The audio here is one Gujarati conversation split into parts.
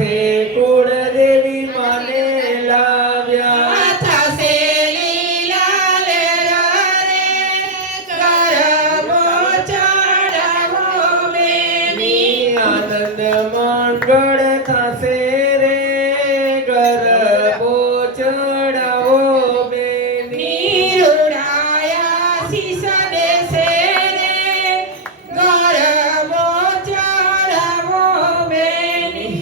સાથે કુળદેવી માને લાવ્યા થશે લીલા લેરા રે ગરબો ચડાવો બેની આનંદ મંગળ થશે રે ગરબો ચડાવો બેની નિરુડાયા શીશ દેશે રે ગરબો ચડાવો બેની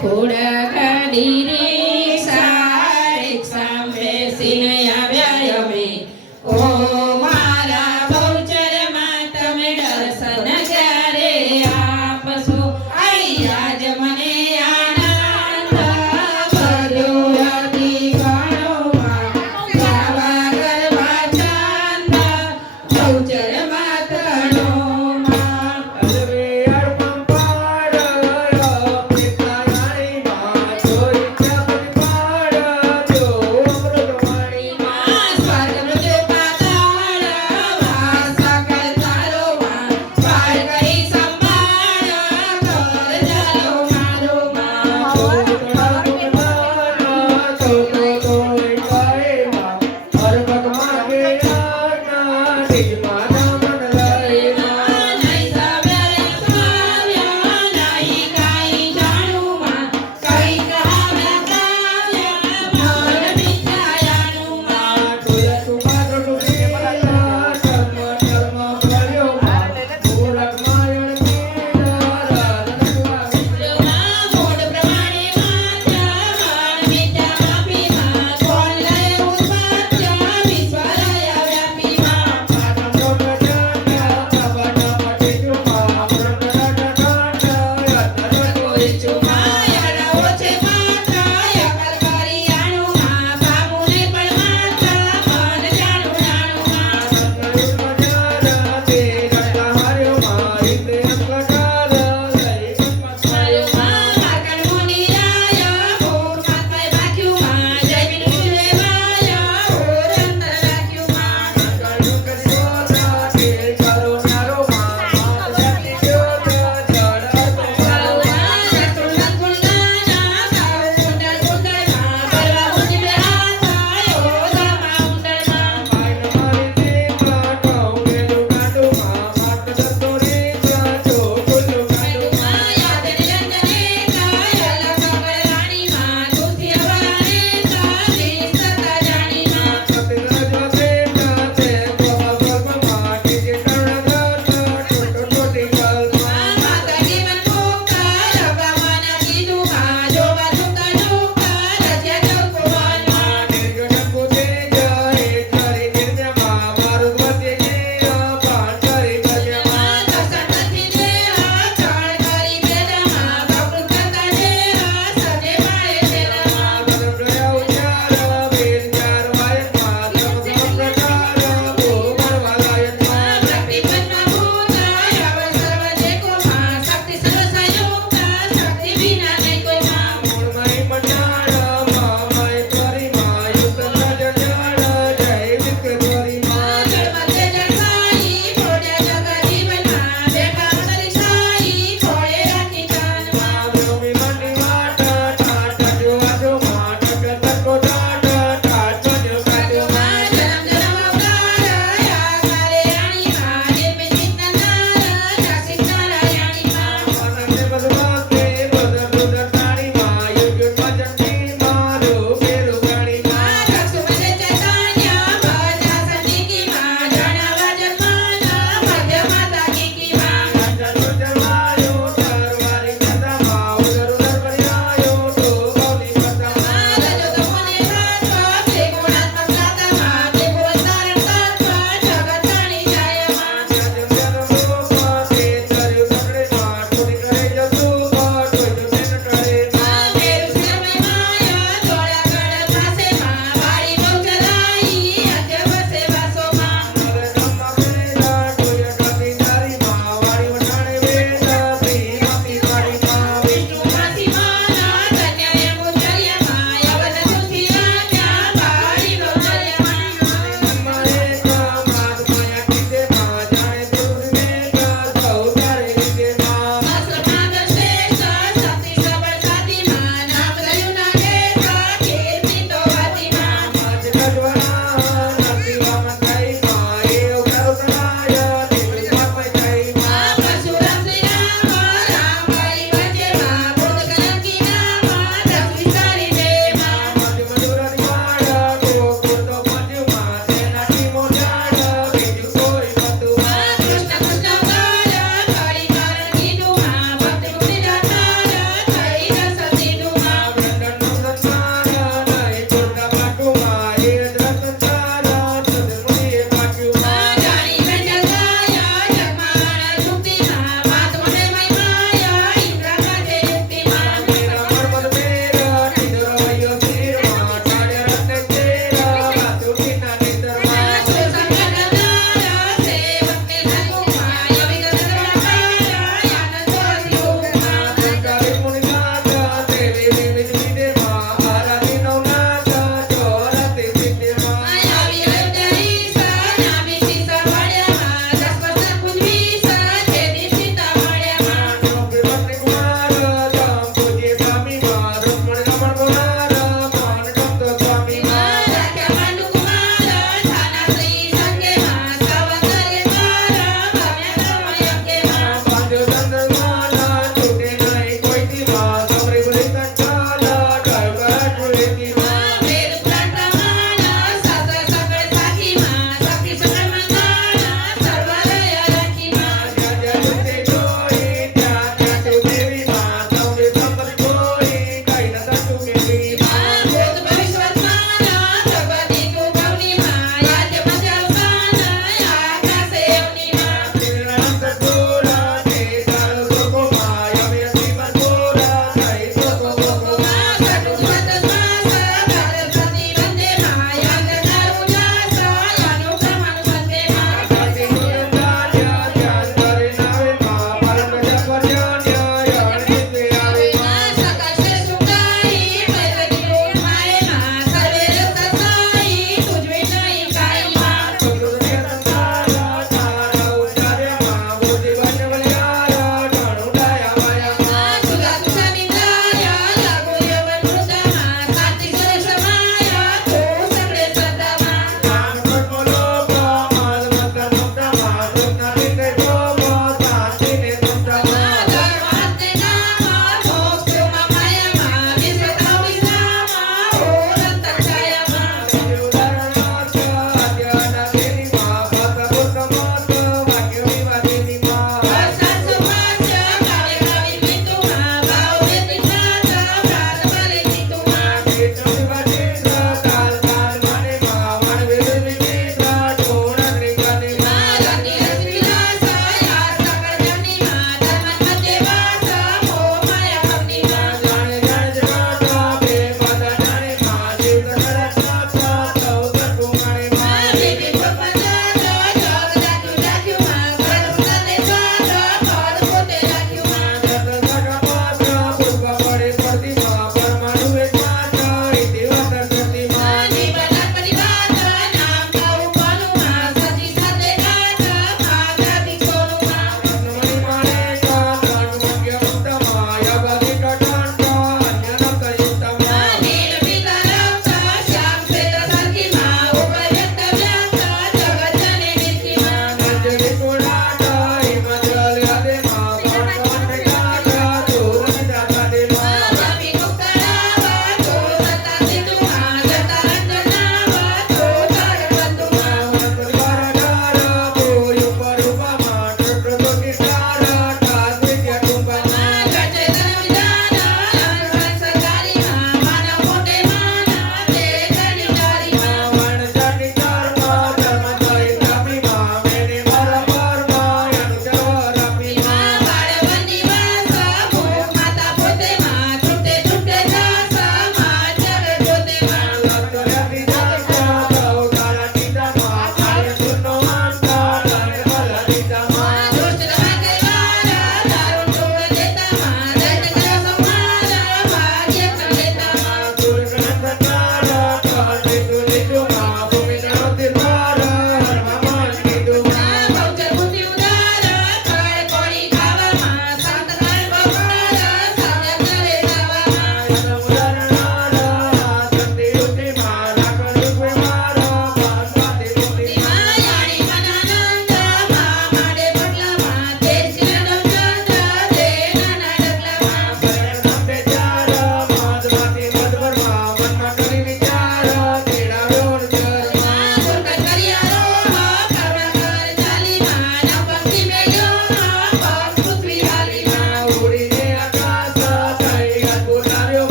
ઘોડાગાડી રિક્ષા બેસીને આવ્યા અમે ઓ મારા બહુચરમાં તમે દર્શન ક્યારે આપશો અહીંયા જ મને આનંદ ભર્યો હતી ગણોમાં ગાવા ગરબા ચાંદ બહુચરમાં તણોમાં અલવે અર્પણ પાડ પિતરાણી માં જોઈ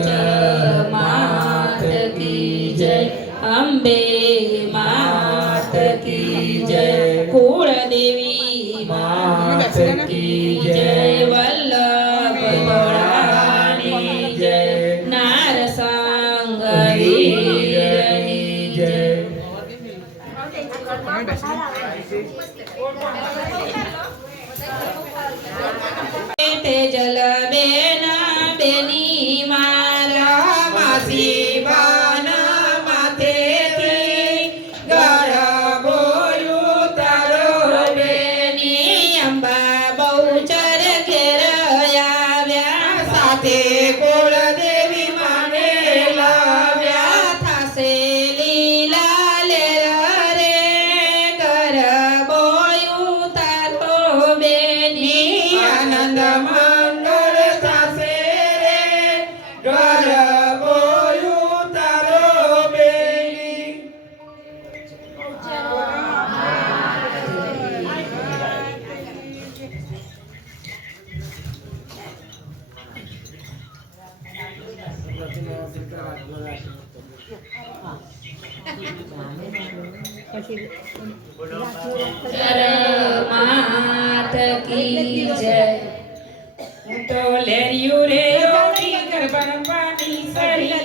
બહુચર માત કી જય, અંબે માત કી જય, કુળદેવી માત કી જય, વલ્લભ તોળાની જય, નારસંગ વીરની જય. તેજલ બેના બેની મારા માસી બાના માથેથી ગરબોયું તારો બેની અંબા બહુચર ઘેર આવ્યા, સાથે કુળદેવી માને લાવ્યા, થાશે લીલા લેર રે ગરબોયું તારો બેની આનંદ મંગળ થાશે રે ગરબોયું તારો બેની. માત કી જય. હું તો લેરિયું રે ઓરી ગરબાની સરી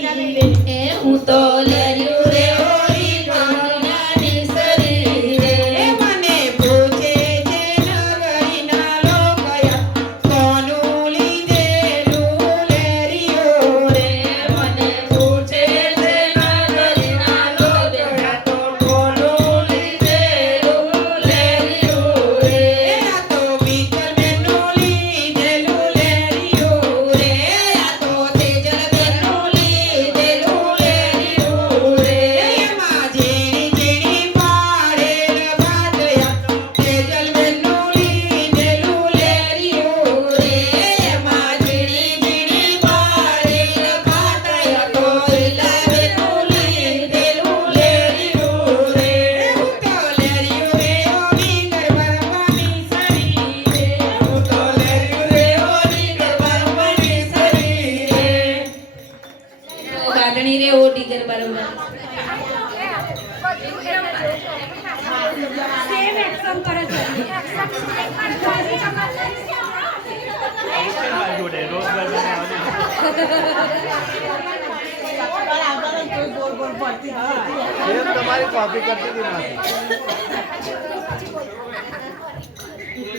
રે, હું તો લેરિયું રે ઓરી ગરબાની સરી રે, મને પૂછે છે નગરીના લોકયા કોનું લીધેલું લેરિયું રે, મને પૂછે છે નગરીના લોકયા તો કોનું લીધેલું લેરિયું રે, આ તો વિઠ્ઠલબેનનું લીધેલું લેરિયું રે, આ તો તેજલબેનનું લીધેલું લેરિયું રે, એમાં ઝીણી ઝીણી પાડેલ ભાતયા તેજલબેનનું લીધેલું લેરિયું રે, એમાં ઝીણી ઝીણી પાડેલ ભાતયા તો લીલાબેનનું લીધેલું લેરિયું રે, હું તો લેરિયું રે ઓરી ગરબાની સરી રે, હું તો લેરિયું રે ઓરી ગરબાની સરી રે, ગાડણી રે ઓડી ગરબાની. સેમ એક્શન કરે છે. सेम तुम्हारी कॉपी करती थी मासी,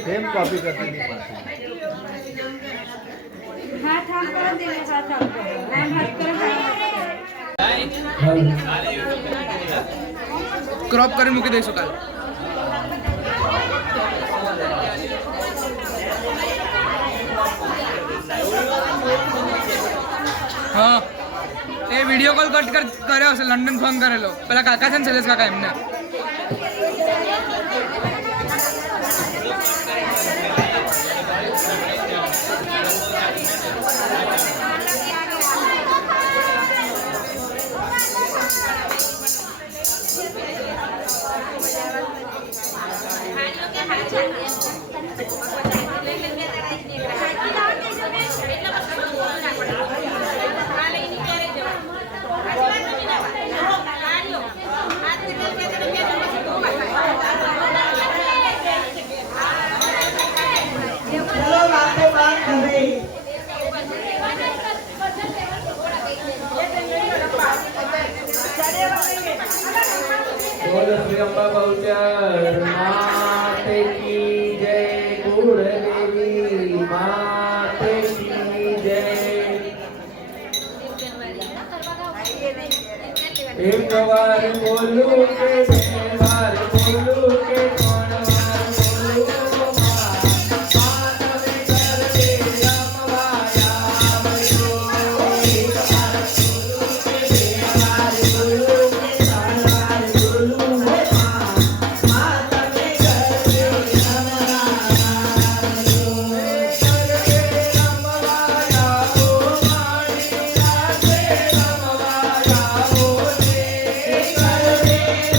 सेम कॉपी करती थी मासी. હાથ આમ કરો ને હાથ આમ કરો. આમ હાથ કરો. ક્રોપ કરી મૂકી દઈશું કાલ. હા એ વિડીયો કોલ કર્યો હશે, લંડન ફોન કરેલો પેલા કાકા છે ને શૈલેષ કાકા એમને. બોલ શ્રી અંબા બહુચર માત કી જય, કુળદેવી માત કી જય. એક વાર બોલું કે બે વાર બોલું કે ત્રણ વાર બોલું માં, માં તમે કરજે રમવાયા આવજો. એક વાર બોલું કે બે વાર બોલું કે ત્રણ વાર બોલું માં, માં તમે કરજે રમવાયા આવજો. કરજે રમવાયા ઓ મારી રાતે રમવાયા ઓ રે, કરજે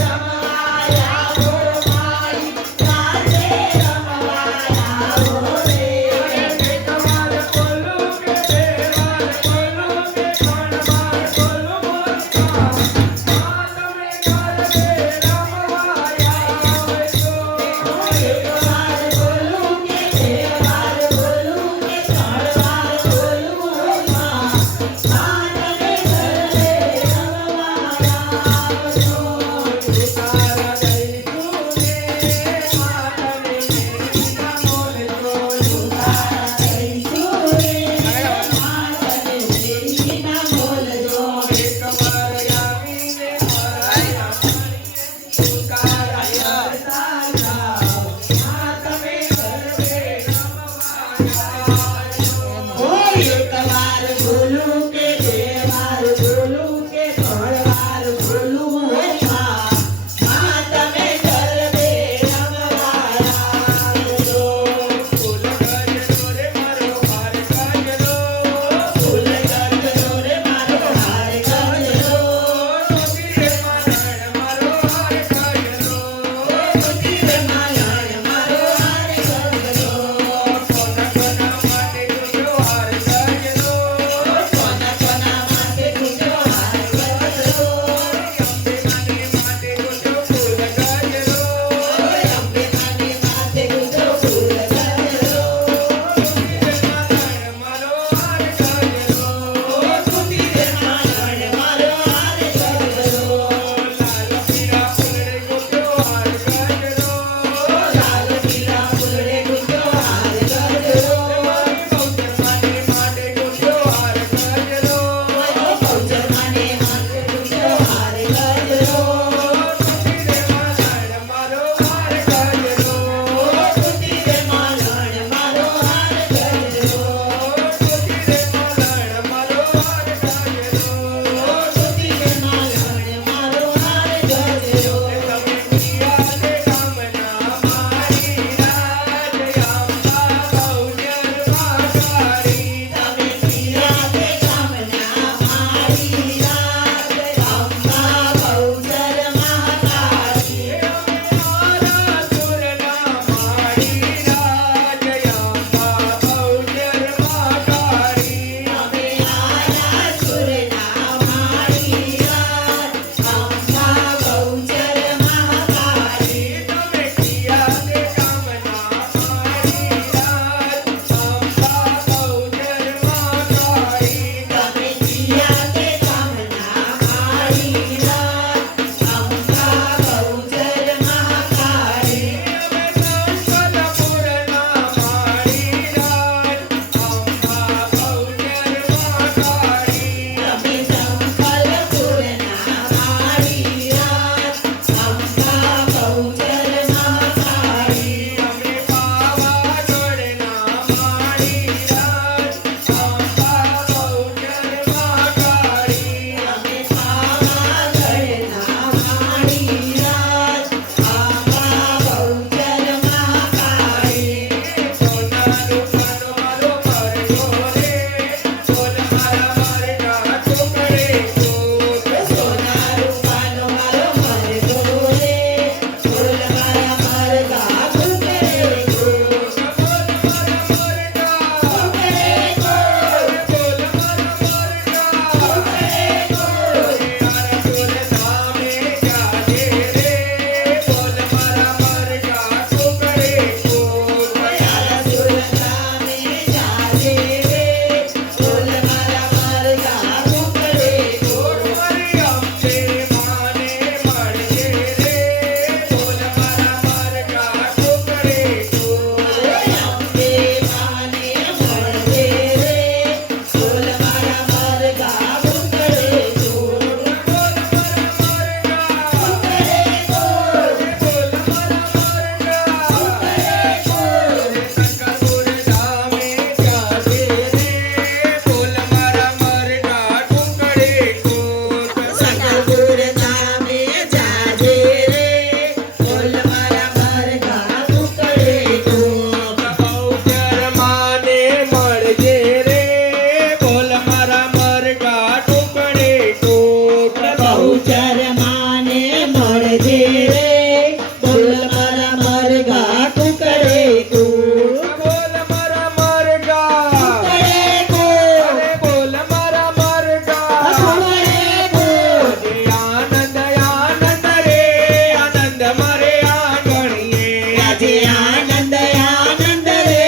આજે આનંદ આનંદ રે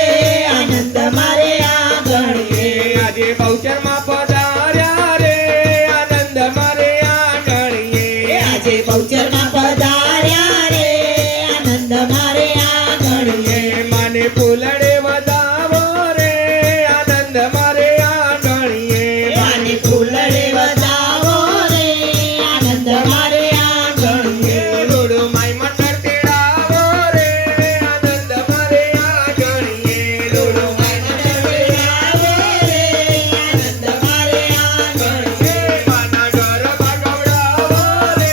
આનંદ મારે આંગણે આજે બહુચરમાં પધાર્યા રે આનંદ મારે આંગણીએ આજે બહુચરમાં પધાર્યા રે આનંદ મારે આંગણે મને ફૂલડે વધાવો રે આનંદ મારે આંગણીએ માને ફૂલડે વધાવો રે આનંદ મારે આંગણે રૂડું માય મટર તેડાવો રે આનંદ મારે આંગણીએ રૂડું માય મટર આવો રે આનંદ મારે આંગણે માના ઘર બગવડાવો રે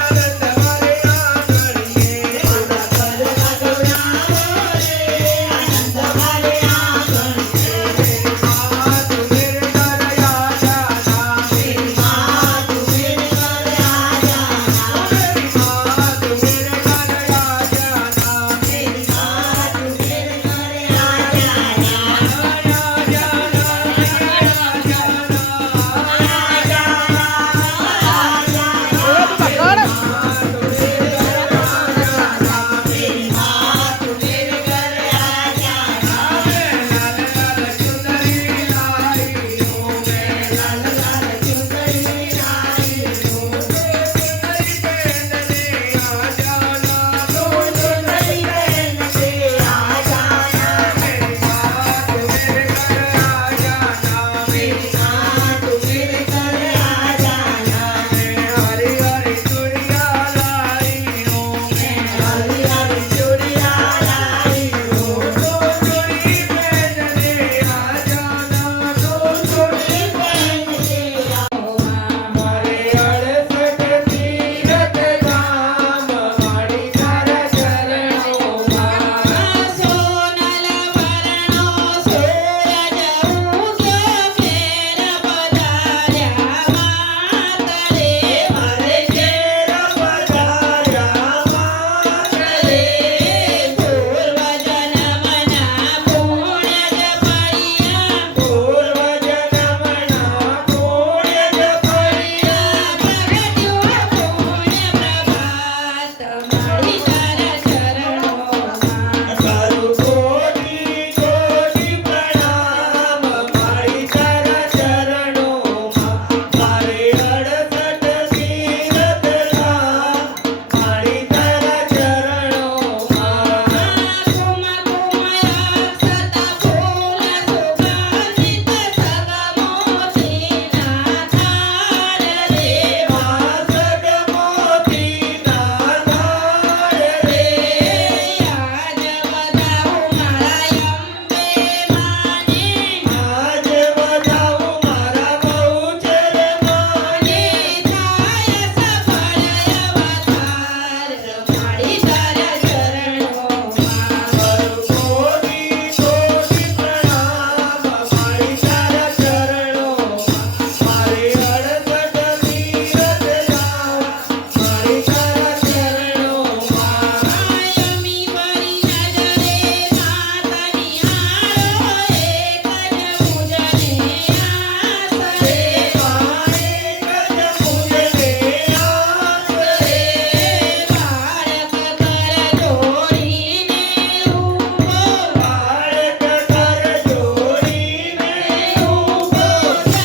આનંદ મારે આંગણીએ મારા ઘરમાં ગવડાવો રે આનંદ મારે આંગણે આ તું મેરે ઘર આ જાના મેરી માં તું મેરે ઘરે આ જાના મેરી માँ તું મેરે ઘર આ જાના મેરી માં તું મેરે ઘરે આ જાના મેરી માં તું મેરે ઘરે આ જાના લાલ લાલ ચુંદડી લાઈ નું ચુંદડી પહેન કે આ જાના મેરી માં તું મેરે ઘરે આ જાના હરી હરી ચૂડિયા લાઈ હરી હરી ચૂડિયા લાઈ નું ચૂડી પહેન લે આ જાના ચૂડી પહેન કે મારે 68 તીરથ ધામ માડી તારા ચરણોમાં સોનલ વરણો સૂરજ ઉગ્યો ઘેર પધાર્યા માત રે મારે ઘેર પધાર્યા માત રે પૂર્વ જન્મના પુણ્ય જ પડ્યા પૂર્વ જન્મના પુણ્ય જ પડ્યા પ્રગટ્યો પુણ્ય પ્રભાત મારી તારા ચરણોમાં કરું કોટી કોટી પ્રણામ માડી તારા ચરણોમાં મારે 68 તીરથ ધામ માડી તારા ચરણોમાં કુમા કુમયા સતા ફૂલ સુગંધિત સગમોતીના થાળ રે સગમોતીના થાળ રે આજ વધાવું મારા અંબે માને આજ વધાવું મારા બહુચર માને થાય સફળ અવતાર મારી તારા ચરણોમાં કરું કોટી કોટી પ્રણામ માડી તારા ચરણોમાં મારે 68 તીરથ ધામ માડી તારા ચરણોમાં આયમી પરી નજરે નાથ નિહાળો એક જ મુજને આસરે બાળક કર જોડીને ઊભો ઊભો જન્મ જન્મનો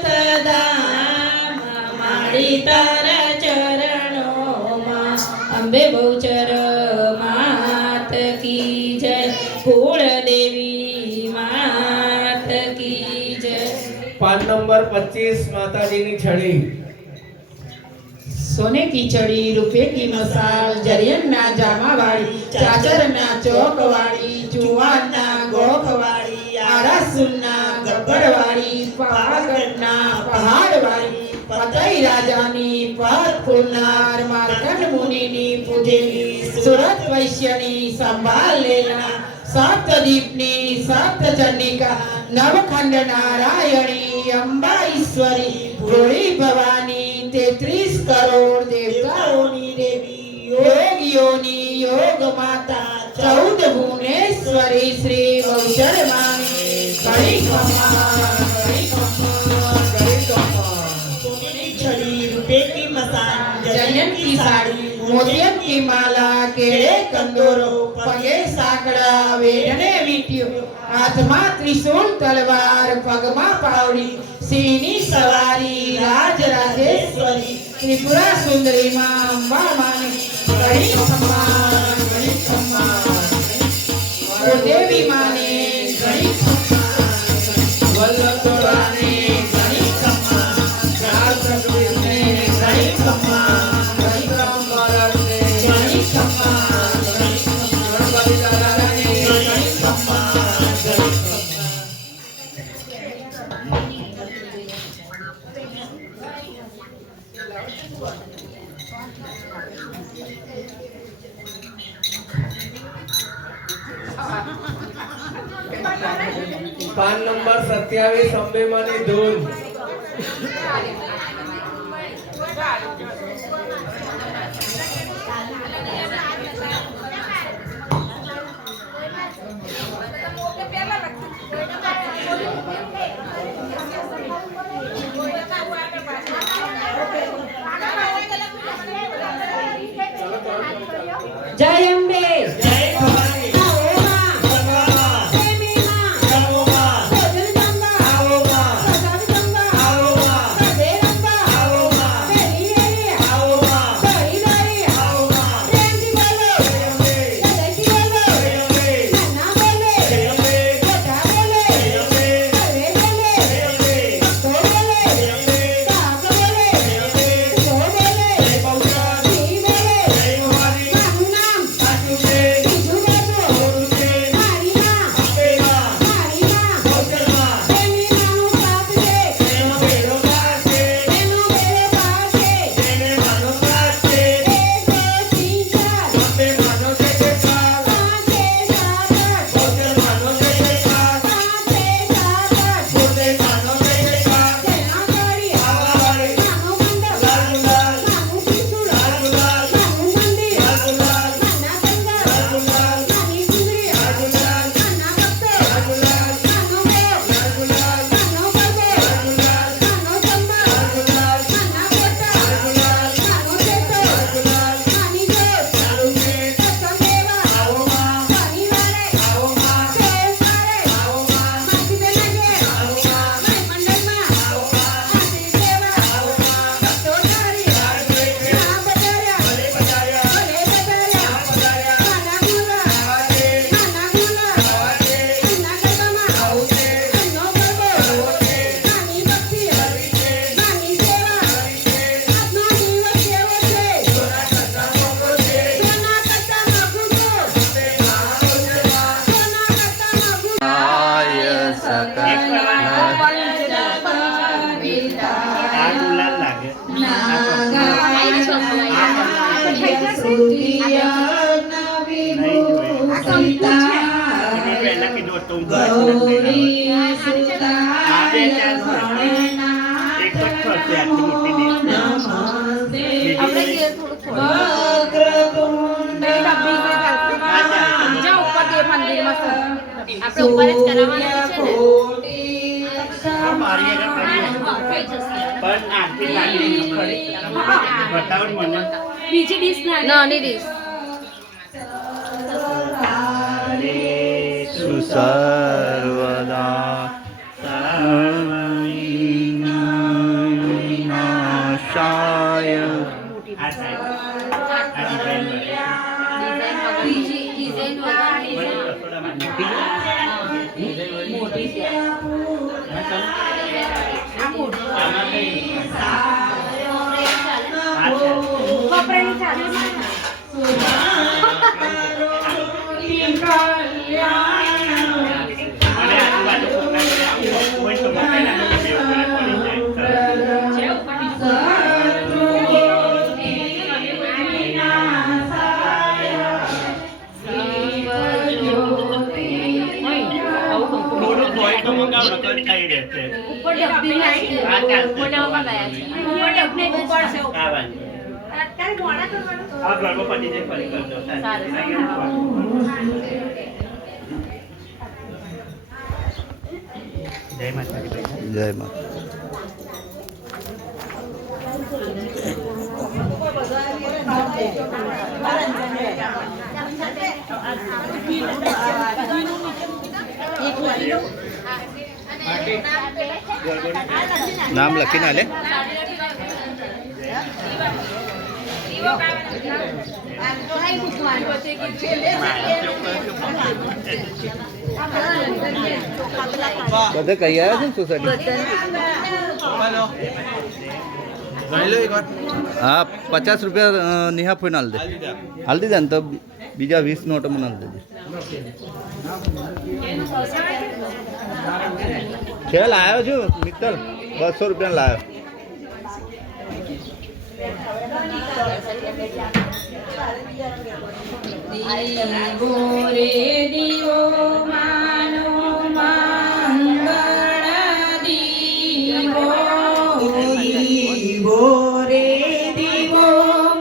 દાસ મારી તારા ચરણોમાં તારા ચરણોમાં અંબે બહુચર માત કી જય કુળ દેવી માત કી જય पान नंबर 25 माताजी ની છડી सोने की चढ़ी रुपए की मसाल जरियन ना जामा वाली चाचर ना चौक वाली जुआन ना गोख वाली आरा सुन्ना गब्बर वाली पागड़ ना पहाड़ वाली पतई राजानी पर फुलनार मार्कंड मुनि नी पूजेली सुरत वैश्यनी संभाल लेना सप्तदीपनी सप्तचंडिका नवखंड नारायणी अंबा ईश्वरी भोली भवानी 33 કરોડ દેવતાઓની દેવી યોગીઓની યોગ માતા 14 ભુવનેશ્વરી શ્રી બહુચર માની ઘણી ખમા सोने की छड़ी रुपए की मसान जयन की साड़ी मोतियम की माला केड़े कंदोरो पगे साकड़ा वेदने वीटियो हाथમાં ત્રિશૂળ તલવાર પગમાં પાવડી સિંહની સવારી રાજ રાજેશ્વરી ત્રિપુરા સુંદરી માં અંબા માની ઘણી ખમા ઓ દેવી માને ઘણી ખમા વલ્લભરાને ઘણી ખમા ચાર સગડીને ઘણી ખમા વિક્રમ મહારાજને ઘણી ખમા ગણપતિ દાદાને ઘણી ખમા પાન નંબર 27 અંબેમાની ધૂન. જય અંબે जय भवानी આવો માં भगवान પ્રેમી માં आओ मां ભોજન ગંગા आओ मां પ્રસાદ ગંગા आओ मां કદે ગંગા आओ मां બેરી બેરી आओ मां દરી દરી आओ मां પ્રેમથી બોલો जय अम्बे હૃદયથી બોલો जय अम्बे નાના બોલે जय अम्बे મોટા બોલે जय अम्बे હરે બોલે जय अम्बे તો બોલે जय अम्बे કાક બોલે जय अम्बे તો બોલે जय बहुचर જી બોલે जय भवानी મારું નામ सासू से બીજું બાજુ छोटू से મારી માં अम्बे मां મારી માં बहुचर मां પ્રેમી માનું સાથ છે प्रेम बेड़ो पास से એનો બેરે પાસે जेने मानो पास से 1 2 3 4 अम्बे मानो से के पास 5 6 7 8 बहुचर मानो से के पास 5 6 7 8 छोटे मानो से के पास તેના કરી आवा वाले નાનો મંડપ लाल गुलाल નાનું ત્રિશૂળ लाल गुलाल નાનું મંદિર लाल गुलाल નાના ગંગા लाल गुलाल નાની સુંદરી लाल गुलाल નાના ભક્તો लाल गुलाल નાનો દેવ लाल गुलाल નાનો ગરબો लाल गुलाल નાનો ચંબા लाल गुलाल નાના કોટા लाल गुलाल નાનો ચેતો लाल गुलाल નાની જોત लालू के સત્સંગ દેવા आओ मां શનિવારે आओ मां સોમવારે आओ मां માસી બેના ઘેર आओ मां માય મંડળમાં आओ मां આશી સેવા आओ मां ભક્તો ધારી लाल के ના બજાર્યા भले बजाया ભલે બજાર્યા बजाया નાના ગુલા आवाजे નાના ગુલા आवाजे નાના ગરબામાં आओगे અન્નો ગરબો आओगे નાની ભક્તિ के નાની સેવા के આજનો દિવસ એવો છે सोना करता मोको से સોના કરતા માગું છું अम्बे मां बहुचर मां સોના કરતા માગું છું आय આપણે ઉપર જ કરાવવાનું છે ને પણ આરતી લાગી ખરી બતાવો ને મને બીજી ડીશ નાની ડીશ सुसर्वदा सर्वविनाशाय આ સાઈડ આ ડિઝાઇન બીજી ડિઝાઇન વગરની મોટી છે કપડાની ચાલે મને આજુબાજુ કોકના ઘરે આવું હોય તો મકાઈ નાખો બે ઉપર પડી જાય થોડું હોય તો મંગાવ નકર થઈ રહેશે ઉપર ડબ્બી નાખી આ ચાલશે. બનાવવા ગયા છે લગ્ન પડશે આ વાંધો તારે મોડા કરવાનું આ ગરબો પતી જાય ફરી કરજો જય માતાજી જય માતા. નામ લખીને આલે. બધે કઈ આવ્યા છે ને સોસાયટી? હા 50 રૂપિયા નિહા ફોન હાલ દે. હાલ દીધા ને તો બીજા 20 નોટ મને હાલ દેજે. ખેલ આવ્યો છું મિત્તલ 200 રૂપિયા લાવ્યો. દીવો રે દીવો માનો મંગળ દીવો દીવો રે દીવો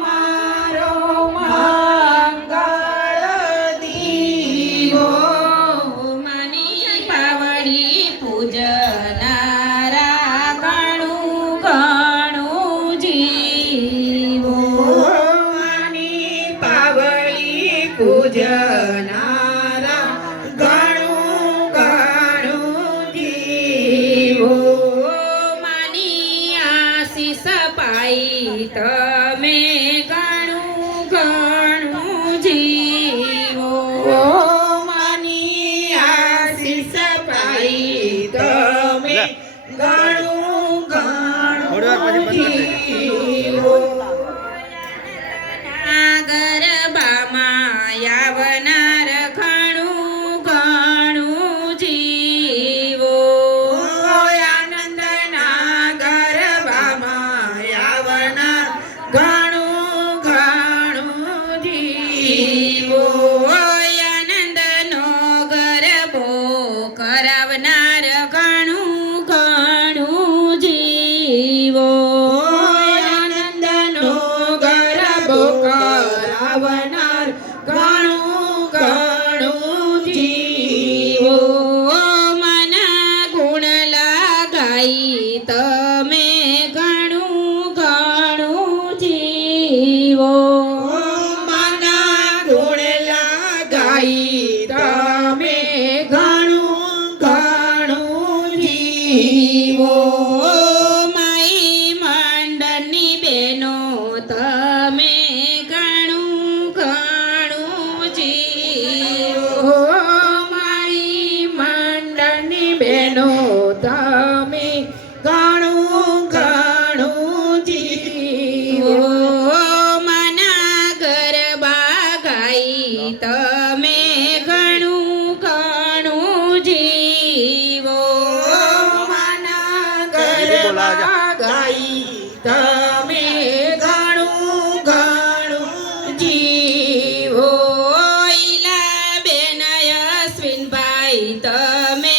મારો મંગળ દીવો મની પાવડી પૂજનારા ઘણું ઘણું જીવો મની પાવડી પૂજનારા ઘણું ઘણું જીવો માની આશીષ પાઈ તમે ઘણું ઘણું જીવો માની આશીષ પાઈ તમે ઘણું ઘણું જીવો ગરબામાં આવનાર ઘણું ઘણું જીવો આનંદના ગરબામાં આવનાર ઘણું ઘણું જીવો આનંદનો ગરબો કરાવનાર ઘણું ઘણું જીવો આનંદનો ગરબો કરાવનાર ઘણું ઘણું જીવો મન ગુણ લગાઈ તમે ઘણું ઘણું જીવો મન ગુણ લગાઈ તમે ઘણું ઘણું જીવો માઈ મંડળની બેનો તમે ઘણું ઘણું જીવો મારી મંડળની બેનો તમે ઘણું ઘણું જીવો મના ગરબા ગાઈ તમે ઘણું ઘણું જીવો મના ગરબા ગાઈ તમે ઘણું ઘણું જીવો ઈલાબેન અશ્વિનભાઈ તમે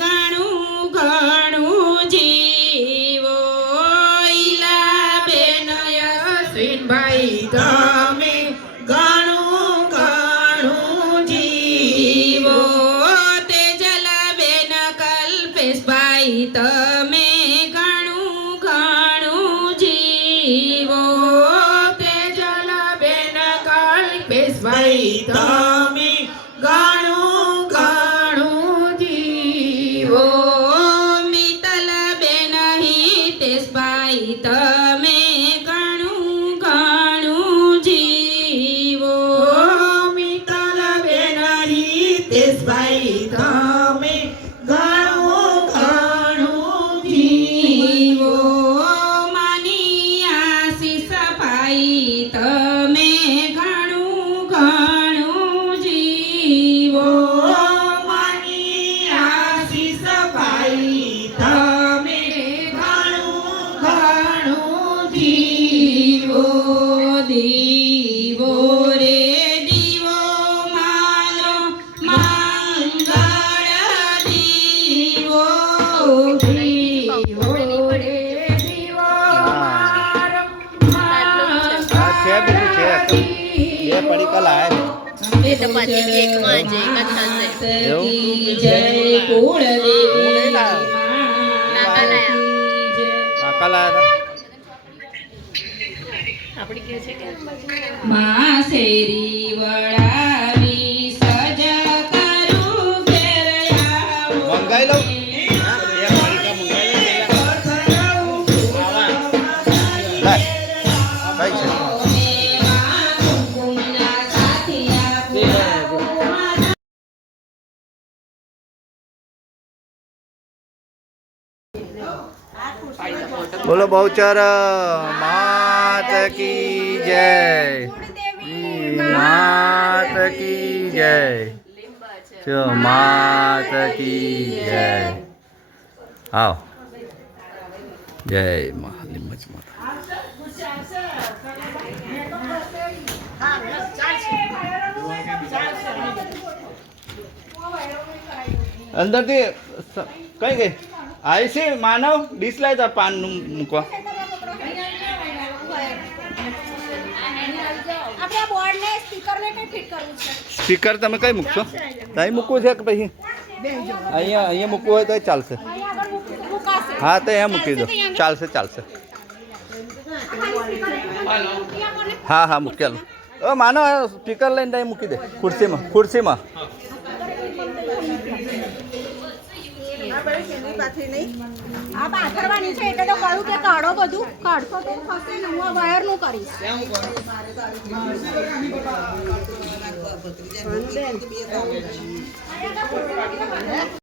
ઘણું ઘણું જીવો ઈલાબેન અશ્વિનભાઈ તમે ઘણું ઘણું જીવો તેજલાબેન કલ્પેશભાઈ તમે ઘણું ઘણું જીવો તેજલાબેન કલ્પેશભાઈ તમે ઘણું ઘણું જીવો મિત્તલબેન હિતેશભાઈ તમે ઘણું ઘણું જીવો મિત્તલબેન હિતેશભાઈ તમે ઘણું ઘણું જીવો માની આશીષ પાઈ તમે ઘણું ઘણું જીવો માની આશીષ પાઈ તમે ઘણું ઘણું જીવો દીવો રે દીવો માનો મંગળ દીવો દીવો રે દીવો બે પડીકા લાયા અંબે બહુચર માત કી જય કુળદેવી હું નહીં લાયો. માત કી જય. કાકા લાયા માં શેરી વળાવી સજ કરું ઘેર આવો. મંગાઈ લઉં લાય. કઈ છે મેવા કુમકુમના સાથિયા બોલો બહુચર માત કી જય માત કી જય જો માત કી જય આવ જય મહાલિંગજ માતા અંદરથી કઈ ગઈ આવી છે માનવ ડીશ લાય તા પાનનું મૂકવા આપણે આ બોર્ડને સ્પીકરને કઈ ફિટ કરવું છે સ્પીકર તમે કઈ મૂકશો અહીં મૂકવું છે કે પછી અહીંયા અહીંયા મૂકવું હોય તો ચાલશે અહીંયા આગળ મુકાશે હા તો અહીંયા મૂકી દો ચાલશે ચાલશે હા હા મૂકેલું ઓ માનો સ્પીકર લઈને ત્યાં મૂકી દે ખુરશીમાં ખુરશીમાં આ પાથરવાની છે એટલે તો કહ્યું કે કાઢો બધું કાઢશો તો થશે ને હું વાયરનું કરીશ